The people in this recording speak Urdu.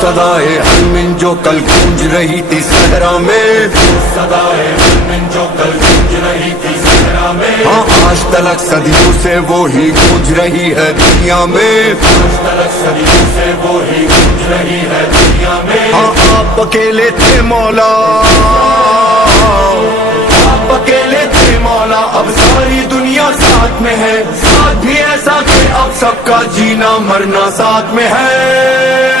صدائے حرمن جو کل گونج رہی تھی صحرا میں، صدائے حرمن جو کل گونج رہی تھی صحرا میں، ہاں آج تلک صدیوں سے وہی گونج رہی ہے دنیا میں، آج تلک صدیوں سے وہی گونج رہی ہے دنیا میں، ہاں آپ اکیلے تھے مولا، آپ اکیلے تھے مولا، اب ساری دنیا ساتھ میں ہے، ساتھ بھی ایسا کہ اب سب کا جینا مرنا ساتھ میں ہے۔